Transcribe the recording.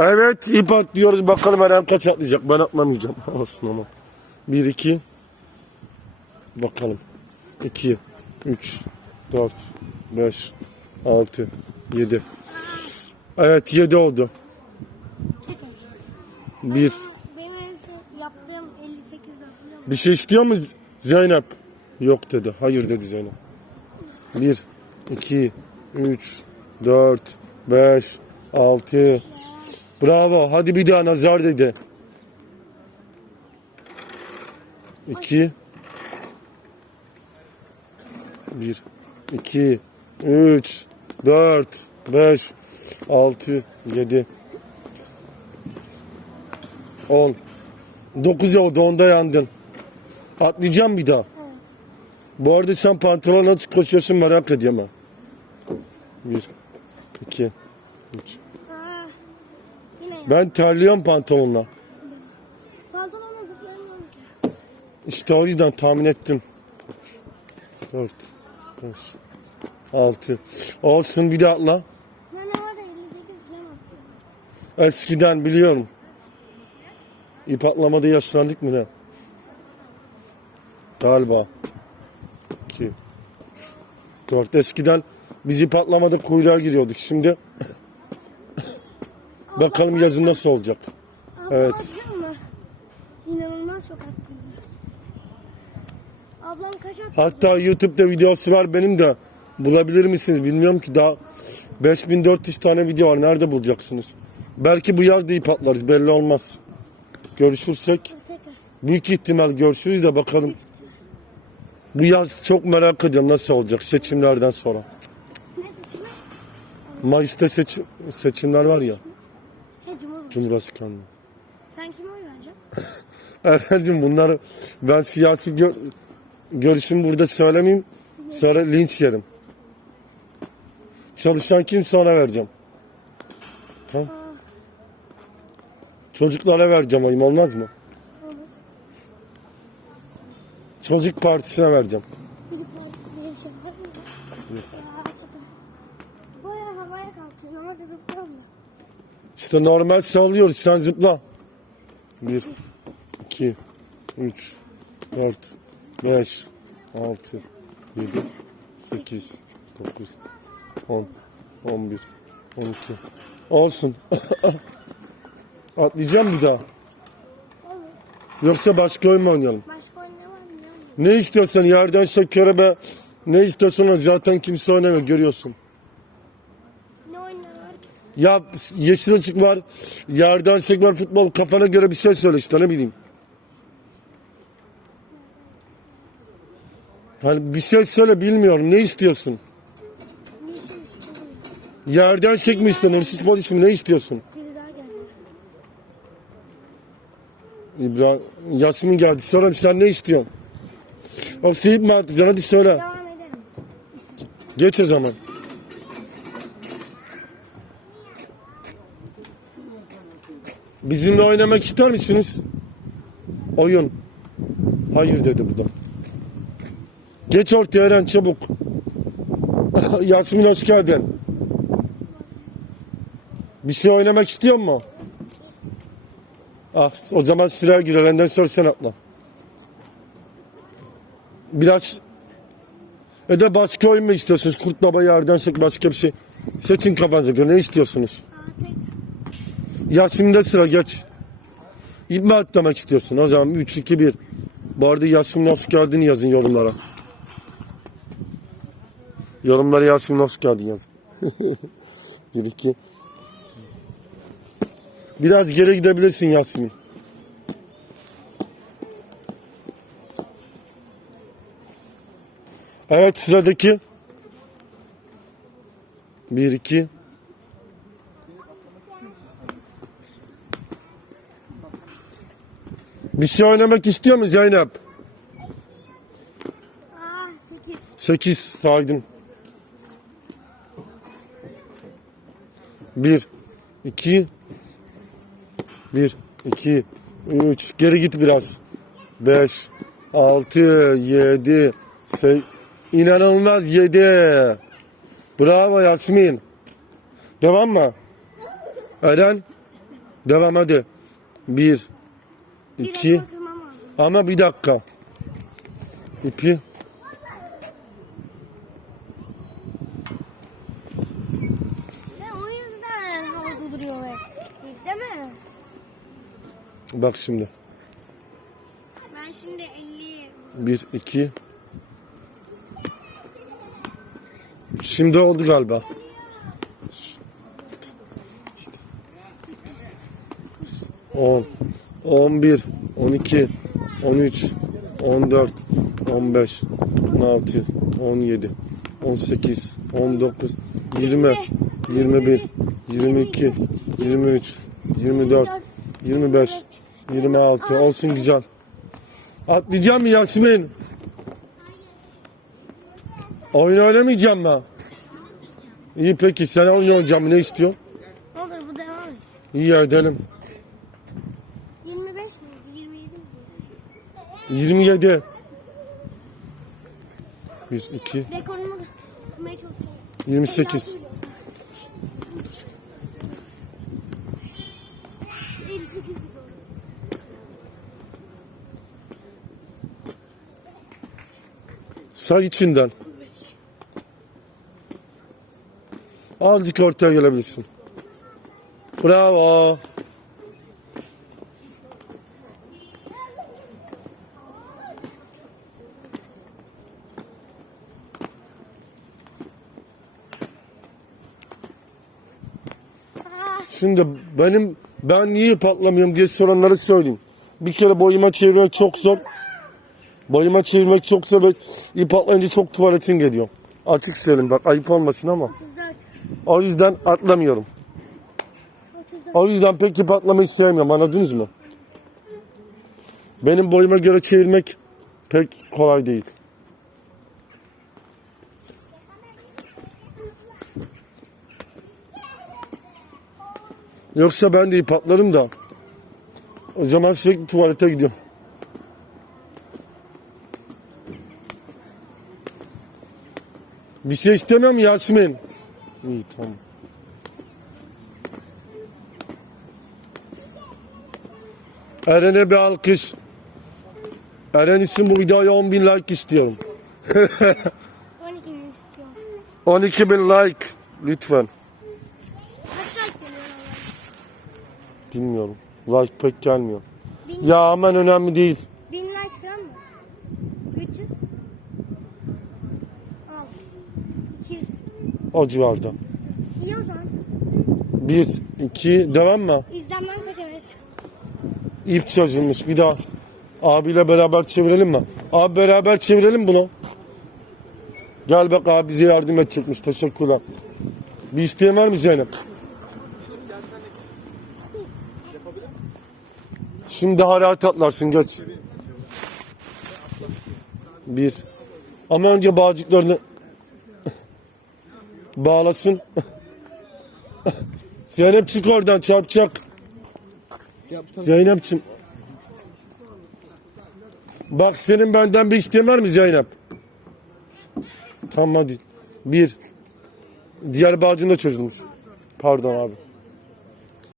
Evet ip atlıyoruz. Bakalım Eren kaç atlayacak. Ben atlamayacağım. Olsun ama. 1 2 Bakalım. 2 3 4 5 6 7 Evet 7 oldu. 1 Benim en son yaptığım 58 hatırlıyor musun? Bir şey istiyor mu Zeynep? Yok dedi. Hayır dedi Zeynep. 1 2 3 4 5 6 Bravo. Hadi bir daha nazar dedi. 2 1 2 3 4 5 6 7 10 9 oldu onda yandın. Atlayacağım bir daha. Bu arada sen pantolon nasıl koşuyorsun merak ediyorum ha. 1 2 3 Aa, yine ya. Ben terliyorum pantolonla. Pantolonla zıplayamıyorum ki. İşte o yüzden tahmin ettim. 4 5 6 Olsun bir de atla. Ben havada 58 falan. Eskiden biliyorum. İp atlamada yaşlandık mı ne? Galiba. 2 3 4 Eskiden biz ip atlamada kuyruğa giriyorduk. Şimdi bakalım yazın nasıl olacak. Abla Evet. atıyor mu? İnanılmaz çok. Ablam kaç attı? Hatta YouTube'da videosu var benim de. Bulabilir misiniz bilmiyorum ki daha 5400 tane video var. Nerede bulacaksınız? Belki bu yaz da ip atlarız belli olmaz. Görüşürsek büyük ihtimal görüşürüz de bakalım. Bu yaz çok merak ediyorum nasıl olacak seçimlerden sonra. Ne seçimi? Mayıs'ta seçim, seçimler var ya. Cumhurbaşkanlığı. Sen kime oy vereceksin? Erhan'cığım bunları ben siyasi gö- görüşümü burada söylemeyeyim. Sonra linç yerim. Çalışan kimse ona vereceğim. Tamam. Çocuklara vereceğim oyum olmaz mı? Olur. Çocuk partisine vereceğim. Çocuk partisi diye bir şey mı? Ya tabii. Böyle havaya kalkıyor. Normalde zıplıyorum da. İşte normal sallıyoruz sen zıpla. 1, 2, 3, 4, 5, 6, 7, 8, 9, 10, 11, 12. Olsun. Atlayacağım bir daha. Yoksa başka oyun mu oynayalım? Başka oyun ne var istiyorsan yerden şekere be. Ne istiyorsan zaten kimse oynamıyor görüyorsun. Ne oyunlar var ki? Ya yeşil ışık var, yerden şek var, futbol kafana göre bir şey söyle işte ne bileyim. Hani bir şey söyle bilmiyorum ne istiyorsun? Yerden şek mi istiyorsun, hırsız polis mi ne istiyorsun? Biri daha geldi. İbrahim, Yasmin geldi sonra sen ne istiyorsun? O seyip mi atacaksın hadi söyle. Devam edelim. Geç o zaman. Bizimle oynamak ister misiniz? Oyun. Hayır dedi bu da. Geç ortaya Eren çabuk. Yasmin hoş geldin. Bir şey oynamak istiyor mu? Ah, o zaman sıraya gir. Eren'den sonra sen atla. Biraz e de başka oyun mu istiyorsunuz? Kurt Baba yerden başka bir şey. Seçin kafanıza göre ne istiyorsunuz? Aa, tek. Yasin'de sıra geç. İp mi atlamak istiyorsun? O zaman 3, 2, 1. Bu arada Yasin nasıl geldin yazın yorumlara. Yorumlara Yasin nasıl geldin yazın. 1, 2. Biraz geri gidebilirsin Yasmin. Evet sıradaki. 1, 2. Bir şey oynamak istiyor mu Zeynep? Aa 8. 8 saydım. 1 2 1 2 3 geri git biraz. 5 6 7 8 İnanılmaz 7. Bravo Yasmin. Devam mı? Eren Devam hadi. Bir. Bir iki. rekor kırmam lazım. Ama bir dakika. İpi. Bak şimdi. Ben şimdi 50 Bir, iki. Şimdi oldu galiba. On, on bir, on iki, on üç, on dört, on beş, on altı, on yedi, on sekiz, on dokuz, yirmi, yirmi bir, yirmi iki, yirmi üç, yirmi dört, yirmi beş, yirmi altı. Olsun güzel. Atlayacağım mı Yasmin? Oyun oynamayacağım mı? İyi peki sen oyun oynayacağım ne istiyorsun? Olur bu devam et. İyi edelim. 25 mi? 27 mi? 27. 1, 2, Rekorumu kırmaya çalışıyorum. 28. 58 gibi oldu. Say içinden. Azıcık ortaya gelebilirsin. Bravo. Şimdi benim ben niye patlamıyorum diye soranları söyleyeyim. Bir kere boyuma çevirmek çok zor. Boyuma çevirmek çok zor ve ip atlayınca çok tuvaletin geliyor. Açık söyleyeyim bak ayıp olmasın ama. 34. O yüzden atlamıyorum. 34. O yüzden pek ip atlamayı sevmiyorum anladınız mı? Benim boyuma göre çevirmek pek kolay değil. Yoksa ben de ip atlarım da. O zaman sürekli tuvalete gidiyorum. Bir şey istemem Yasmin. İyi tamam. Eren'e bir alkış. Eren için bu videoya 10 bin like istiyorum. 12 mi istiyorum? 12 bin like lütfen. Kaç like geliyor Allah? Bilmiyorum. Like pek gelmiyor. Bin, Ya aman önemli değil. 1000 like falan mı? 300? Al. 200. O civarda. İyi o zaman. 1, 2, devam mı? İzlenmem kaç evet. İp çözülmüş. Bir daha abiyle beraber çevirelim mi? Abi beraber çevirelim bunu. Gel bak abi bize yardım edecekmiş. Teşekkürler. Bir isteğin var mı Zeynep? Şimdi daha rahat atlarsın geç. Bir. Ama önce bağcıklarını bağlasın. Zeynep çık oradan çarpacak. Zeynep'ciğim. Bak senin benden bir isteğin var mı Zeynep? Tamam hadi. Bir. Diğer bağcın da çözülmüş. Pardon abi.